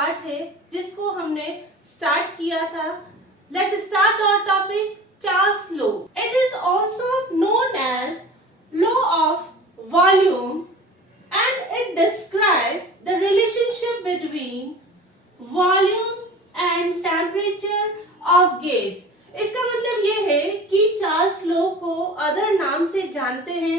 Part है जिसको हमने स्टार्ट किया था। Let's start our topic, Charles law. It is also known as law of volume and it describes the relationship between volume and temperature of gas। इसका मतलब ये है कि चार्ल्स लॉ को अदर नाम से जानते हैं।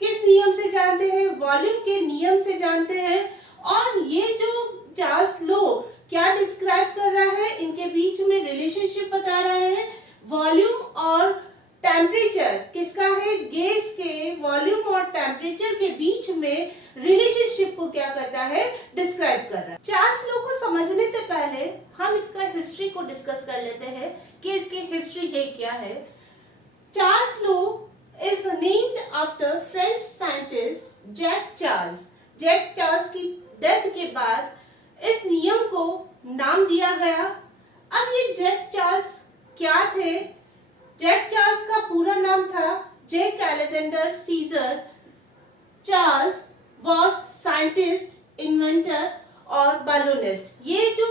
किस नियम से जानते हैं? वॉल्यूम के नियम से जानते हैं। और ये जो चार्ल्स लॉ क्या डिस्क्राइब कर रहा है, इनके बीच में रिलेशनशिप बता रहा है। वॉल्यूम और टेम्परेचर किसका है? गैस के वॉल्यूम और टेम्परेचर के बीच में रिलेशनशिप को क्या करता है? डिस्क्राइब कर रहा है। चार्ल्स लॉ को समझने से पहले हम इसका हिस्ट्री को डिस्कस कर लेते हैं कि इसकी हिस्ट्री है क्या है। Charles law is named after French scientist Jacques Charles. Jacques Charles की डेथ के बाद इस नियम को नाम दिया गया। अब ये जैक चार्ल्स क्या थे? जैक चार्ल्स का पूरा नाम था Jacques Alexandre Cesar Charles. Was scientist, inventor और बैलूनिस्ट। ये जो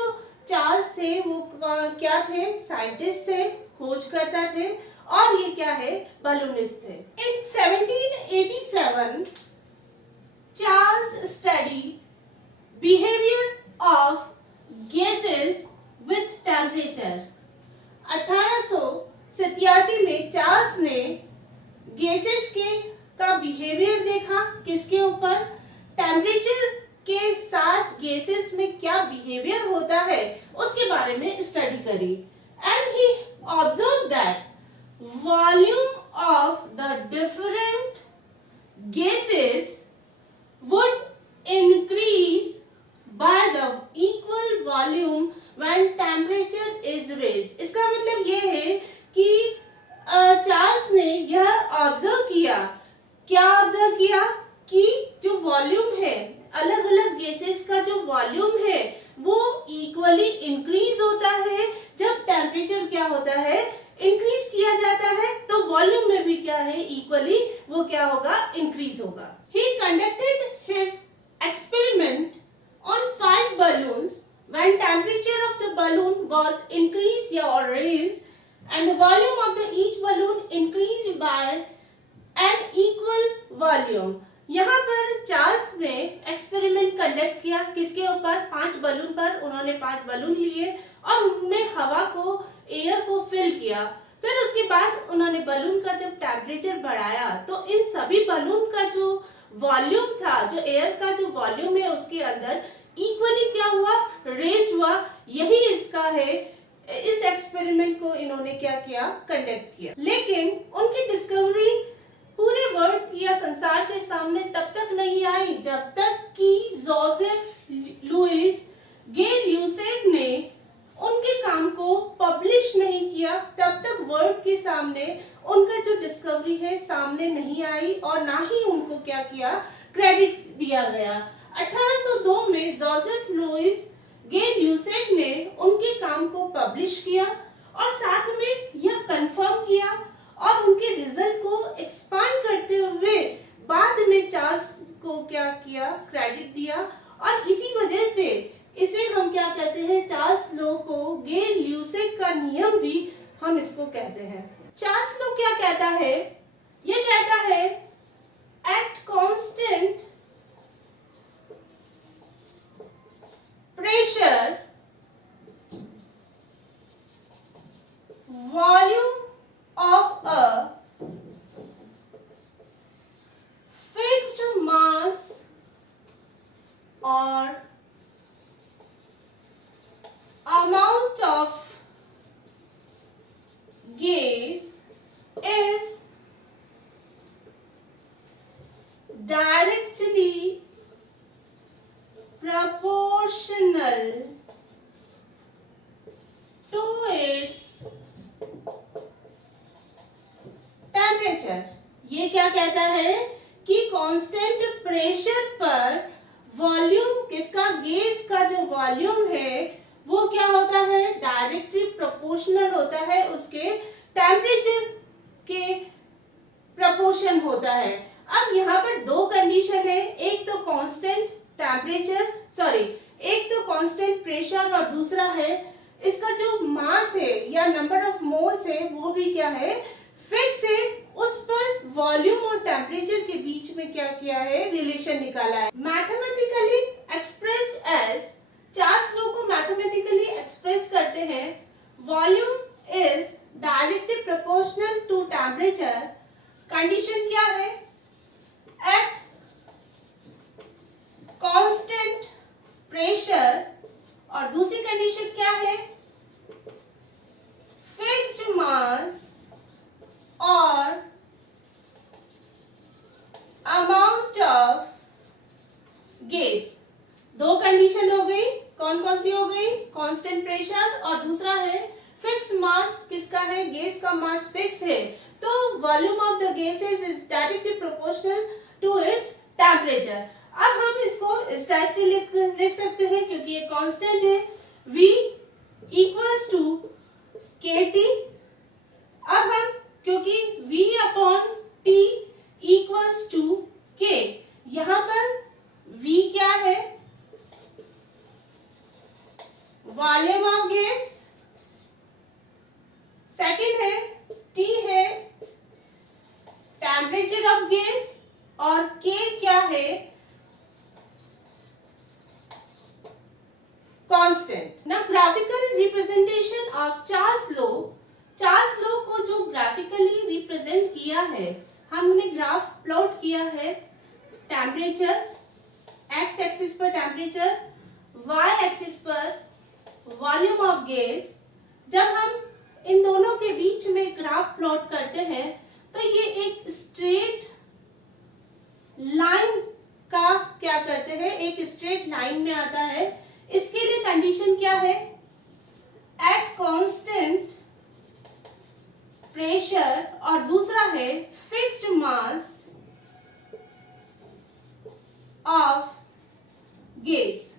चार्ल्स थे वो क्या थे? साइंटिस्ट थे, खोज करता थे, और ये क्या है? बैलूनिस्ट थे। इन 1787 Charles studied behaviour of gases with temperature. 1887 में चार्ल्स ने गैसेस का बिहेवियर देखा। किसके ऊपर? टेम्परेचर के साथ गैसेस में क्या बिहेवियर होता है उसके बारे में स्टडी करी। And he observe that volume of the different gases would increase by the equal volume when temperature is raised. इसका मतलब ये है कि चार्ल्स ने यह ऑब्जर्व किया। क्या ऑब्जर्व किया? कि जो वॉल्यूम है, अलग अलग गैसेस का जो वॉल्यूम है वो इक्वली इंक्रीज होता है जब टेम्परेचर क्या होता है? इंक्रीज किया जाता है। तो वॉल्यूम में भी क्या है? इक्वली वो क्या होगा? इंक्रीज होगा। ही conducted his experiment on 5 balloons when temperature of the balloon was increased or raised and the volume of the each balloon increased by an equal volume। यहाँ पर चार्ल्स ने एक्सपेरिमेंट कंडक्ट किया। किसके ऊपर? 5 बलून पर। उन्होंने 5 balloon लिए और उनमें हवा को, एयर को फिल किया। फिर उसके बाद उन्होंने बलून का जब टेम्परेचर बढ़ाया तो इन सभी बलून का जो वॉल्यूम था, जो एयर का जो वॉल्यूम है उसके अंदर इक्वली क्या हुआ? रेज हुआ। यही इसका है। इस एक्सपेरिमेंट को इन्होंने क्या किया? कंडक्ट किया। लेकिन उनकी डिस्कवरी पूरे वर्ल्ड या संसार के सामने तब तक नहीं आई जब तक कि जोसेफ लुइस गे ल्यूसेट ने उनके काम को पब्लिश नहीं किया। तब तक वर्ल्ड के सामने उनका जो डिस्कवरी है सामने नहीं आई और ना ही उनको क्या किया? क्रेडिट दिया गया। 1802 में जोसेफ लुइस गे ल्यूसेट ने उनके काम को पब्लिश किया और साथ में यह कंफर्म किया और उनके रिजल्ट को एक्सपांड करते हुए बाद में चार्ल्स को क्या किया? क्रेडिट दिया। और इसी वजह से इसे हम क्या कहते हैं? चार्ल्स लॉ को, गे ल्यूसेट का नियम भी हम इसको कहते हैं। चार्ल्स लॉ क्या कहता है? यह कहता है at constant pressure volume of a fixed mass or amount of gas is directly proportional to its temperature. ये क्या कहता है कि कांस्टेंट प्रेशर पर वॉल्यूम किसका? गैस का जो वॉल्यूम है वो क्या होता है? डायरेक्टली प्रोपोर्शनल होता है उसके टेम्परेचर के प्रपोर्शन होता है। अब यहाँ पर दो कंडीशन है, एक तो कांस्टेंट टेम्परेचर, सॉरी एक तो कांस्टेंट प्रेशर और दूसरा है इसका जो मास है या नंबर ऑफ मोल्स है वो भी क्या है, फिक्स है। उस पर वॉल्यूम और टेम्परेचर के बीच में क्या किया है, रिलेशन निकाला है। Mathematically expressed as, Charles law को मैथमेटिकली एक्सप्रेस करते हैं, volume is directly proportional to temperature. Condition क्या है, एट कांस्टेंट प्रेशर, और दूसरी कंडीशन क्या है, फिक्स्ड मास और अमाउंट ऑफ गैस। दो कंडीशन हो गई, कौन कौन सी हो गई, कांस्टेंट प्रेशर और दूसरा है फिक्स मास। किसका है, गैस का मास फिक्स है, तो volume of the gases is directly proportional to its temperature. अब हम इसको इस टाइप से लिख सकते हैं क्योंकि ये कांस्टेंट है, V इक्वल्स टू KT। अब हम क्योंकि V upon T equals to K, यहां पर V क्या है, वॉल्यूम ऑफ गैस, सेकंड है T है टेम्परेचर ऑफ गैस, और K क्या है, कांस्टेंट। ना graphical representation of Charles law, Charles law को जो ग्राफिकली रिप्रेजेंट किया है, हमने ग्राफ प्लॉट किया है, टेम्परेचर एक्स एक्सिस पर टेम्परेचर, वाई एक्सिस पर वॉल्यूम ऑफ गैस। जब हम इन दोनों के बीच में ग्राफ प्लॉट करते हैं तो ये एक स्ट्रेट लाइन का क्या करते हैं, एक स्ट्रेट लाइन में आता है। इसके लिए कंडीशन क्या है, एट कांस्टेंट प्रेशर और दूसरा है फिक्स्ड मास ऑफ गैस।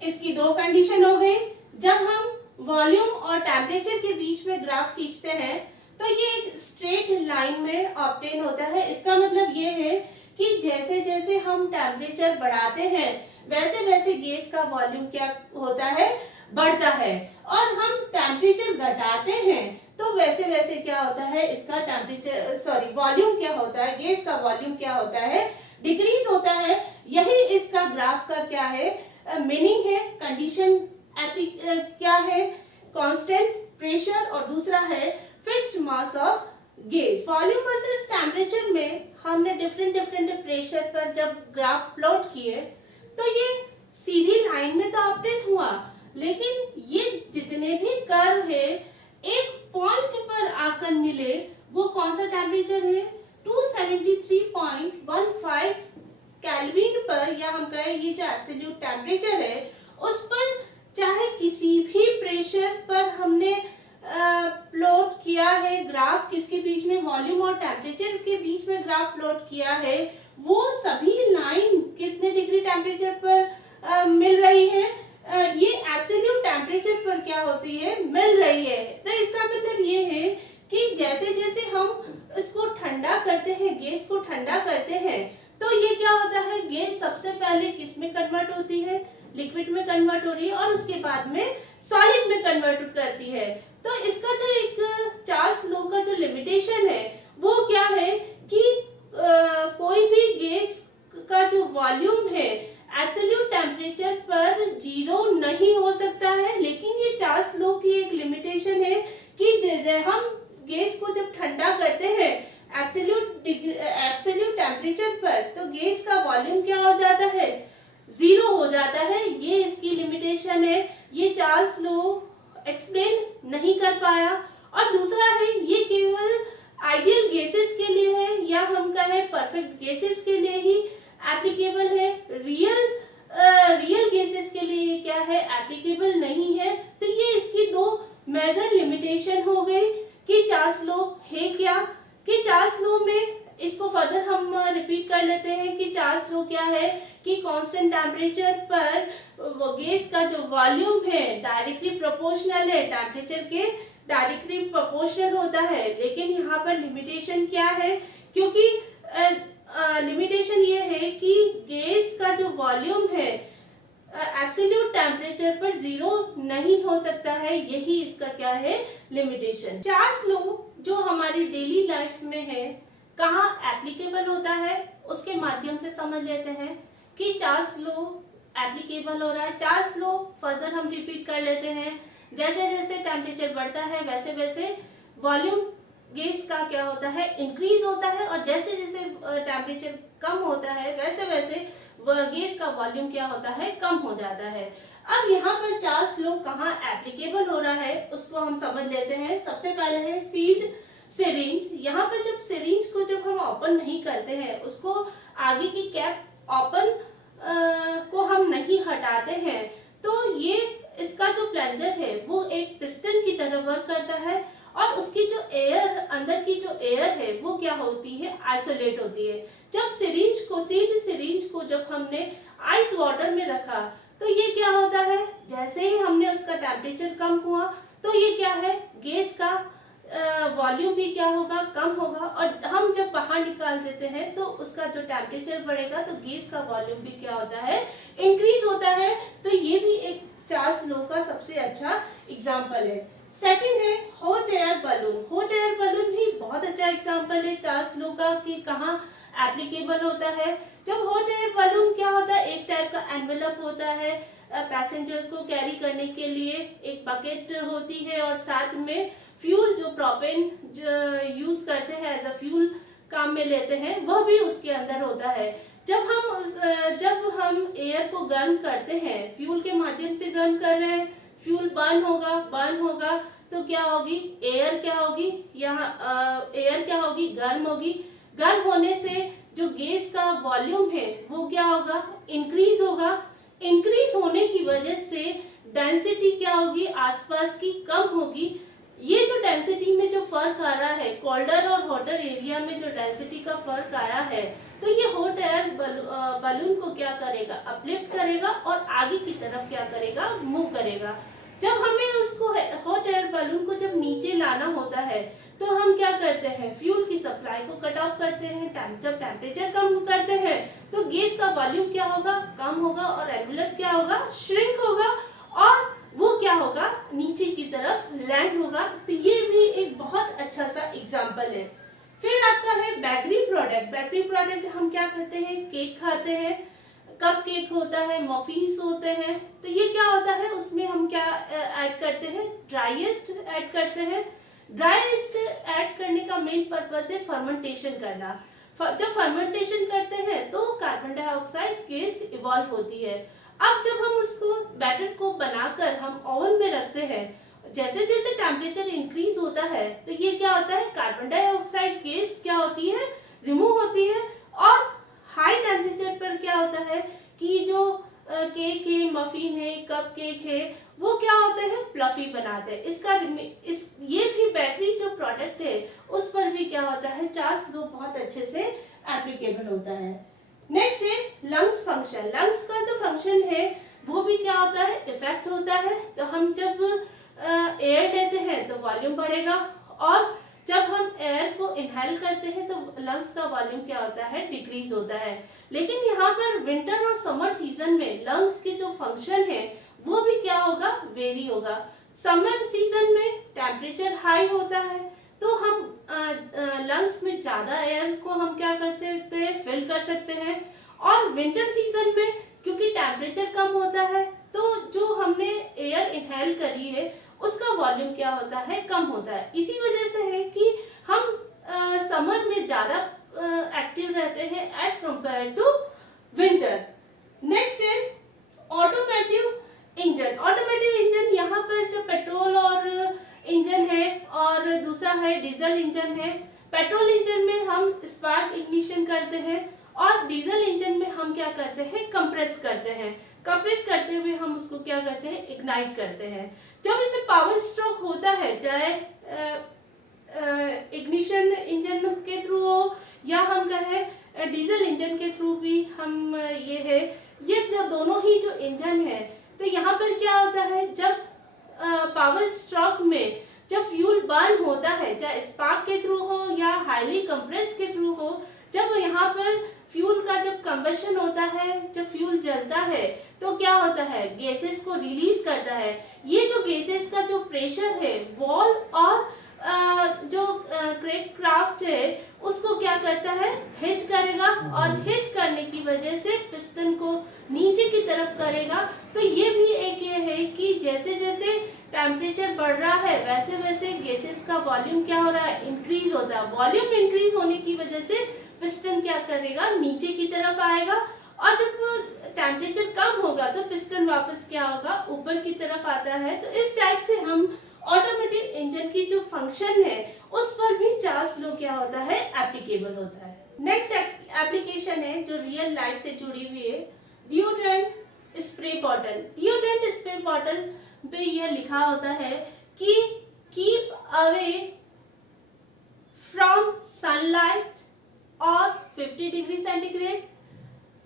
इसकी दो कंडीशन हो गई। जब हम वॉल्यूम और टेम्परेचर के बीच में ग्राफ खींचते हैं तो ये एक स्ट्रेट लाइन में ऑब्टेन होता है। इसका मतलब ये है कि जैसे जैसे हम टेम्परेचर बढ़ाते हैं वैसे वैसे गैस का वॉल्यूम क्या होता है, बढ़ता है, और हम टेम्परेचर घटाते हैं तो वैसे वैसे क्या होता है, इसका टेम्परेचर वॉल्यूम क्या होता है, गैस का वॉल्यूम क्या होता है, डिक्रीज होता है। यही इसका ग्राफ का क्या है, मीनिंग है। कंडीशन क्या है, कांस्टेंट प्रेशर और दूसरा है fixed mass of gas. Volume versus temperature में हमने डिफरेंट प्रेशर पर जब ग्राफ प्लॉट किए तो ये सीधी लाइन में तो ऑब्टेन हुआ, लेकिन ये जितने भी कर्व है एक पॉइंट पर आकर मिले, वो कौन सा टेम्परेचर है, 273.15 केल्विन पर, या हम कहें ये जो एब्सोल्यूट टेम्परेचर है उस पर चाहे किसी भी प्रेशर पर हमने प्लॉट किया है ग्राफ, किसके बीच में, वॉल्यूम और टेम्परेचर के बीच में ग्राफ प्लॉट किया है, वो सभी लाइन कितने डिग्री टेम्परेचर पर मिल रही है, ये एब्सोल्यूट टेम्परेचर पर क्या होती है, मिल रही है। तो इसका मतलब ये है कि जैसे जैसे हम इसको ठंडा करते हैं, गैस को ठंडा करते हैं, तो ये क्या होता है, गैस सबसे पहले किस में कन्वर्ट होती है, लिक्विड में कन्वर्ट हो रही है, और उसके बाद में सॉलिड में कन्वर्ट करती है। तो इसका जो एक चार्ल्स लॉ का जो लिमिटेशन है वो क्या है कि कोई भी गैस का जो वॉल्यूम है एब्सोल्यूट टेम्परेचर पर 0 नहीं हो सकता है। लेकिन ये चार्ल्स लॉ की एक लिमिटेशन है कि जैसे हम गैस को जब ठंडा करते हैं एब्सोल्यूट टेम्परेचर पर, तो गैस का वॉल्यूम क्या हो जाता है, 0 हो जाता है। ये इसकी लिमिटेशन है, ये चार्ल्स लॉ एक्सप्लेन नहीं कर पाया। और दूसरा है ये केवल आइडियल गैसेस के लिए है, या हम कहें परफेक्ट गैसेस के लिए ही एप्लीकेबल है, रियल गैसेस के लिए क्या है, एप्लीकेबल नहीं है। तो ये इसकी दो मेजर लिमिटेशन हो गई कि चार्ल्स लॉ है क्या, कि चार्ल्स लॉ में इसको फर्दर हम रिपीट कर लेते हैं कि चार्ल्स लॉ क्या है कि कांस्टेंट टेम्परेचर पर वो गैस का जो वॉल्यूम है डायरेक्टली प्रोपोर्शनल है, टेम्परेचर के डायरेक्टली प्रोपोर्शनल होता है। लेकिन यहाँ पर लिमिटेशन क्या है, क्योंकि लिमिटेशन ये है कि गैस का जो वॉल्यूम है एब्सोल्यूट टेम्परेचर पर जीरो नहीं हो सकता है, यही इसका क्या है लिमिटेशन। चार्ल्स लॉ जो हमारी डेली लाइफ में है कहाँ एप्लीकेबल होता है उसके माध्यम से समझ लेते हैं कि चार्ल्स लॉ एप्लीकेबल हो रहा है। चार्ल्स लॉ फर्दर हम रिपीट कर लेते हैं, जैसे जैसे टेम्परेचर बढ़ता है वैसे वैसे वॉल्यूम गैस का क्या होता है इंक्रीज होता है, और जैसे जैसे टेम्परेचर कम होता है वैसे वैसे गैस का वॉल्यूम क्या होता है कम हो जाता है। अब यहाँ पर चार्ल्स लॉ कहाँ एप्लीकेबल हो रहा है उसको हम समझ लेते हैं। सबसे पहले है सील्ड सिरिंज। यहाँ पर जब सिरिंज को जब हम ओपन नहीं करते हैं, उसको आगे की कैप ओपन को हम नहीं हटाते हैं, तो ये इसका जो प्लंजर है वो एक पिस्टन की तरह वर्क करता है, और उसकी जो एयर अंदर की जो एयर है वो क्या होती है आइसोलेट होती है। जब सिरिंज को सील्ड सिरिंज को जब हमने आइस वाटर में रखा तो ये क्या होता है, जैसे ही हमने उसका टेम्परेचर कम हुआ तो ये क्या है गैस का वॉल्यूम भी क्या होगा कम होगा, और हम जब बाहर निकाल देते हैं तो उसका जो टेम्परेचर बढ़ेगा तो गैस का वॉल्यूम भी क्या होता है इंक्रीज होता है। तो ये भी एक चार्ल्स लॉ का सबसे अच्छा एग्जाम्पल है। सेकंड है hot air balloon. Hot air balloon भी बहुत अच्छा एग्जाम्पल है चार्ल्स लॉ का कि कहाँ एप्लीकेबल होता है। जब हॉट एयर बलून क्या होता है एक टाइप का एनवेलप होता है, पैसेंजर को कैरी करने के लिए एक बकेट होती है, और साथ में फ्यूल जो प्रोपेन यूज करते हैं एज अ फ्यूल काम में लेते हैं वह भी उसके अंदर होता है। जब हम एयर को गर्म करते हैं, फ्यूल के माध्यम से गर्म कर रहे हैं, फ्यूल बर्न होगा तो क्या होगी एयर क्या होगी यहाँ एयर क्या होगी गर्म होगी। गर्म होने से जो गैस का वॉल्यूम है वो क्या होगा इंक्रीज होगा। इंक्रीज होने की वजह से डेंसिटी क्या होगी आसपास की कम होगी। ये जो डेंसिटी में जो फर्क आ रहा है कोल्डर और हॉटर एरिया में जो डेंसिटी का फर्क आया है, तो ये हॉट एयर बलून को क्या करेगा अपलिफ्ट करेगा और आगे की तरफ क्या करेगा मूव करेगा। जब हमें उसको हॉट एयर बलून को जब नीचे लाना होता है तो हम क्या करते हैं फ्यूल की सप्लाई को कट ऑफ करते हैं। जब टेम्परेचर कम करते हैं तो गैस का वॉल्यूम क्या होगा कम होगा, और एनवेलप क्या होगा श्रिंक होगा, और वो क्या होगा नीचे की तरफ लैंड होगा। तो ये भी एक बहुत अच्छा सा एग्जाम्पल है। फिर आपका है बेकरी प्रोडक्ट। बेकरी प्रोडक्ट हम क्या करते हैं केक खाते हैं, कप केक होता है, मफिन्स होते हैं, तो ये क्या होता है उसमें हम क्या ऐड करते हैं ड्राई ईस्ट ऐड करते हैं। ड्राई ईस्ट ऐड करने का मेन पर्पस है फर्मेंटेशन करना। जब फर्मेंटेशन करते हैं तो कार्बन डाइऑक्साइड गैस इवॉल्व होती है। अब जब हम उसको बैटर को बनाकर हम ओवन में रखते हैं, जैसे जैसे टेम्परेचर इंक्रीज होता है तो ये क्या होता है कार्बन डाइऑक्साइड गैस क्या होती है रिमूव होती है, और हाई टेम्परेचर पर क्या होता है कि जो केक है मफिन है कप केक है वो क्या होते हैं फ्लफी बनाते हैं। ये भी बेकरी जो प्रोडक्ट है उस पर भी क्या होता है चार्ल्स लॉ बहुत अच्छे से एप्लीकेबल होता है। नेक्स्ट है लंग्स फंक्शन। लंग्स का जो फंक्शन है वो भी क्या होता है इफेक्ट होता है। तो हम जब एयर लेते हैं तो वॉल्यूम बढ़ेगा, और जब हम एयर को इनहेल करते हैं तो लंग्स का वॉल्यूम क्या होता है डिक्रीज होता है। लेकिन यहाँ पर विंटर और समर सीजन में लंग्स के जो फंक्शन है वो भी क्या होगा वेरी होगा। समर सीजन में टेम्परेचर हाई होता है तो हम लंग्स में ज्यादा एयर को हम क्या कर सकते हैं फिल कर सकते हैं, और विंटर सीजन में क्योंकि टेम्परेचर कम होता है तो जो हमने एयर इनहेल करी है उसका वॉल्यूम क्या होता है कम होता है। इसी वजह से है कि हम समर में ज्यादा एक्टिव रहते हैं as compare to winter. Next है ऑटोमेटिव इंजन। ऑटोमेटिव इंजन यहाँ पर जो पेट्रोल और इंजन है और दूसरा है डीजल इंजन है। पेट्रोल इंजन में हम स्पार्क इग्निशन करते हैं और डीजल इंजन में हम क्या करते हैं कंप्रेस करते हैं। कंप्रेस करते हुए हम उसको क्या करते हैं इग्नाइट करते हैं। जब इसे पावर स्ट्रोक होता है चाहे इग्निशन इंजन के थ्रू हो या हम कहें डीजल इंजन के थ्रू भी हम ये जो दोनों ही जो इंजन है तो यहाँ पर क्या होता है जब पावर स्ट्रोक में जब फ्यूल बर्न होता है चाहे स्पार्क के थ्रू हो या हाईली कंप्रेस के थ्रू हो, जब यहाँ पर फ्यूल का जब कंबशन होता है, जब फ्यूल जलता है तो क्या होता है, गैसेस को रिलीज करता है। ये जो गैसेस का जो प्रेशर है वॉल और जो क्राफ्ट है उसको क्या करता है, हिच करेगा, और हिच करने की वजह से पिस्टन को नीचे की तरफ करेगा। तो ये भी एक ये है कि जैसे जैसे टेम्परेचर बढ़ रहा है वैसे वैसे गैसेस का वॉल्यूम क्या हो रहा है, इंक्रीज होता है। वॉल्यूम इंक्रीज होने की वजह से पिस्टन क्या करेगा, नीचे की तरफ आएगा, और जब टेम्परेचर कम होगा तो पिस्टन वापस क्या होगा, ऊपर की तरफ आता है। तो इस टाइप से हम ऑटोमेटिक इंजन की जो फंक्शन है उस पर भी चार्ल्स लॉ क्या होता है, एप्लीकेबल होता है। नेक्स्ट एप्लीकेशन है जो रियल लाइफ से जुड़ी हुई है, deodorant spray bottle. Deodorant spray bottle पे यह लिखा होता है कि कीप अवे फ्रॉम सनलाइट और 50 डिग्री सेंटीग्रेड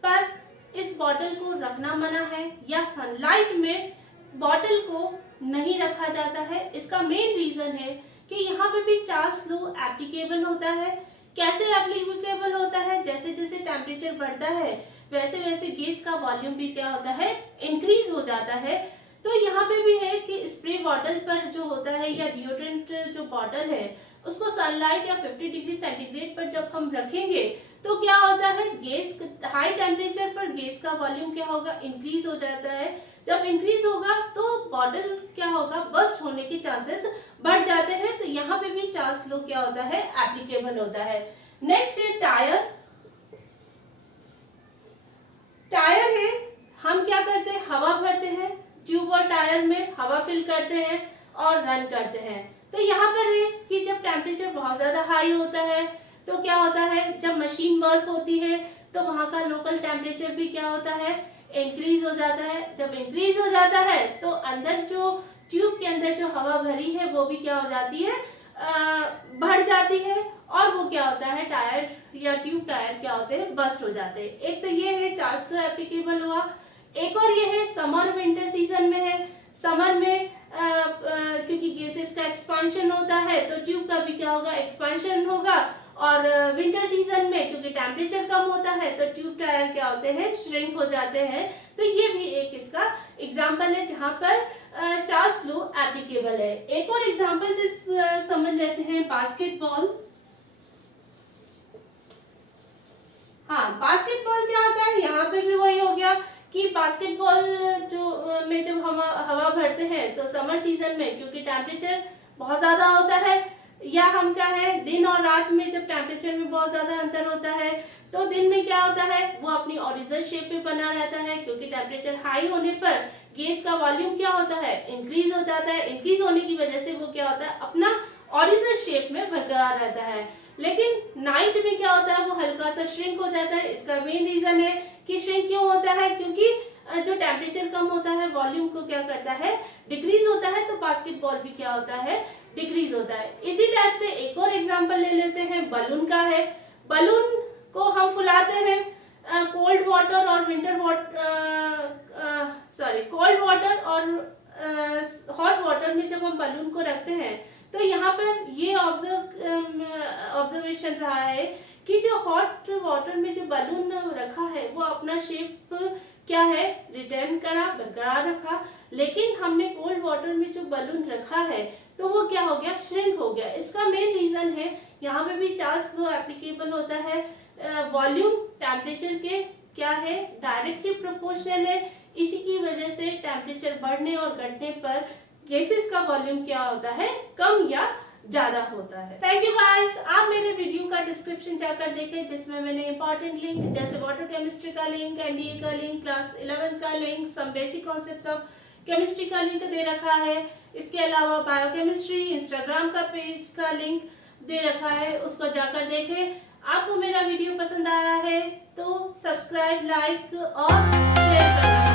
पर इस बॉटल को रखना मना है, या सनलाइट में बॉटल को नहीं रखा जाता है। इसका मेन रीजन है कि यहाँ पे भी चार्ल्स लॉ एप्लीकेबल होता है। कैसे एप्लीकेबल होता है, जैसे जैसे टेम्परेचर बढ़ता है वैसे वैसे गैस का वॉल्यूम भी क्या होता है, इंक्रीज हो जाता है। तो यहाँ पे भी है कि स्प्रे बॉटल पर जो होता है या डिओड्रेंट जो बॉटल है उसको सनलाइट या 50 डिग्री सेंटीग्रेड पर जब हम रखेंगे तो क्या होता है, गैस हाई टेम्परेचर पर गैस का वॉल्यूम क्या होगा, इंक्रीज हो जाता है। जब इंक्रीज होगा तो बॉटल क्या होगा, बस्ट होने के चांसेस बढ़ जाते हैं। तो यहाँ पे भी चार्ल्स लॉ क्या होता है, एप्लीकेबल होता है। नेक्स्ट है टायर। टायर है, हम क्या करते हैं, हवा भरते हैं ट्यूब और टायर में, हवा फिल करते हैं और रन करते हैं। तो यहाँ पर है कि जब टेम्परेचर बहुत ज्यादा हाई होता है तो क्या होता है, जब मशीन वर्क होती है तो वहां का लोकल टेम्परेचर भी क्या होता है, इंक्रीज हो जाता है। जब इंक्रीज हो जाता है तो अंदर जो ट्यूब के अंदर जो हवा भरी है वो भी क्या हो जाती है, बढ़ जाती है, और वो क्या होता है, टायर या ट्यूब टायर क्या होते हैं, बस्ट हो जाते हैं। एक तो ये है चार्ल्स लॉ एप्लीकेबल हुआ। एक और ये है समर विंटर सीजन में है। समर में क्योंकि गैसेस का एक्सपांशन होता है तो ट्यूब का भी क्या होगा, एक्सपांशन होगा, और विंटर सीजन में क्योंकि टेम्परेचर कम होता है तो ट्यूब टायर क्या होते हैं, श्रिंक हो जाते हैं। तो ये भी एक इसका एग्जांपल है जहां पर चार्ल्स लॉ एप्लीकेबल है। एक और एग्जांपल से समझ लेते हैं, बास्केटबॉल। हाँ, बास्केटबॉल क्या होता है, यहाँ पे भी वही हो गया कि बास्केटबॉल जो में जब हवा भरते हैं तो समर सीजन में क्योंकि टेम्परेचर बहुत ज्यादा होता है, या हम क्या है, दिन और रात में जब टेम्परेचर में बहुत ज्यादा अंतर होता है तो दिन में क्या होता है, वो अपनी ओरिजिनल शेप में बना रहता है। क्योंकि टेम्परेचर हाई होने पर गैस का वॉल्यूम क्या होता है, इंक्रीज हो जाता है। इंक्रीज होने की वजह से वो क्या होता है, अपना ओरिजिनल शेप में बरकरार रहता है। लेकिन नाइट में क्या होता है, वो हल्का सा श्रिंक हो जाता है। इसका मेन रीजन है कि श्रिंक क्यों होता है, क्योंकि जो टेम्परेचर कम होता है वॉल्यूम को क्या करता है, डिक्रीज होता है। तो बास्केटबॉल भी क्या होता है, डिक्रीज होता है। इसी टाइप से एक और एग्जांपल ले लेते हैं, बलून का है। बलून को हम फुलाते हैं कोल्ड वाटर और कोल्ड वाटर और हॉट वाटर में जब हम बलून को रखते हैं तो यहाँ पर ये ऑब्जर्वेशन रहा है कि जो हॉट वाटर में जो बलून रखा है वो अपना शेप क्या है, रिटर्न करा, बरकरार रखा। लेकिन हमने कोल्ड वाटर में जो बलून रखा है तो वो क्या हो गया, श्रिंक हो गया। इसका मेन रीजन है, यहाँ पे भी चार्ल्स लॉ एप्लीकेबल होता है। वॉल्यूम टेम्परेचर के क्या है, डायरेक्टली प्रोपोर्शनल है। इसी की वजह से टेम्परेचर बढ़ने और घटने पर गैसेस का वॉल्यूम क्या होता है, कम या ज्यादा होता है। थैंक यू गाइस, आप मेरे वीडियो का डिस्क्रिप्शन जाकर देखें जिसमें मैंने इंपॉर्टेंट लिंक जैसे वाटर केमिस्ट्री का लिंक, एनडीए का लिंक, क्लास 11 का link, some basic concepts of chemistry का लिंक दे रखा है। इसके अलावा बायोकेमिस्ट्री इंस्टाग्राम का पेज का लिंक दे रखा है, उसको जाकर देखें। आपको मेरा वीडियो पसंद आया है तो सब्सक्राइब, लाइक और शेयर करना।